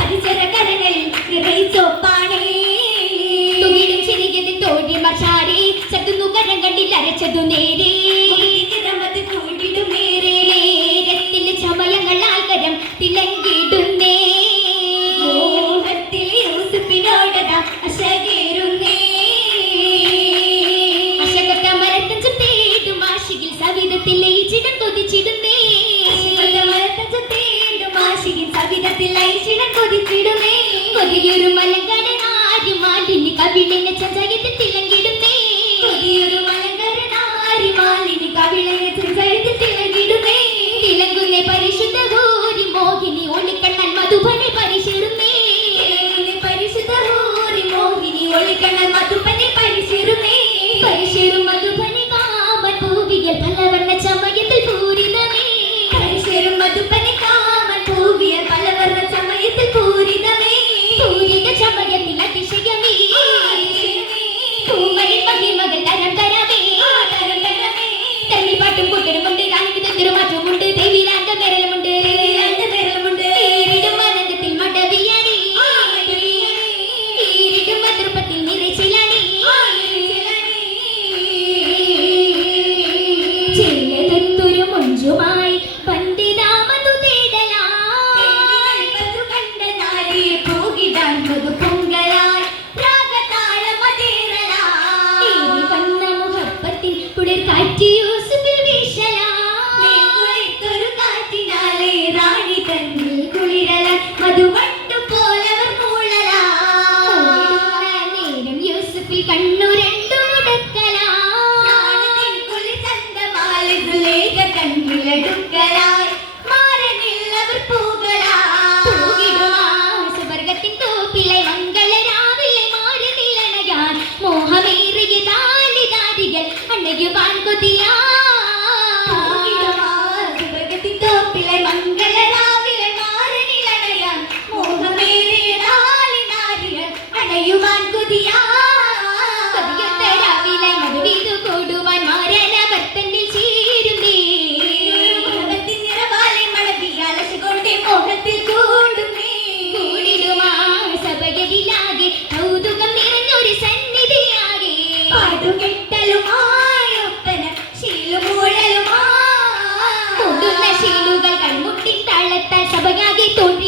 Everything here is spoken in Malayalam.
সাথে കവിതത്തിൽ ഐശ്വരം കൊതിച്ചിടുമേ കൊതിയൊരു മലങ്കരനാരി മാലിനി കവിളിനെ ചഞ്ചയത്തിൽ തിളങ്ങിടുമേ കൊതിയൊരു മലങ്കരനാരി മാലിനി കവിളിനെ പരിശുദ്ധ ഗോരി മോഹിനി ये को दिया ഓടുന്ന ശീലുകൾ കൺമുട്ടി തള്ളത്താൽ സഭയാകെ തോന്നി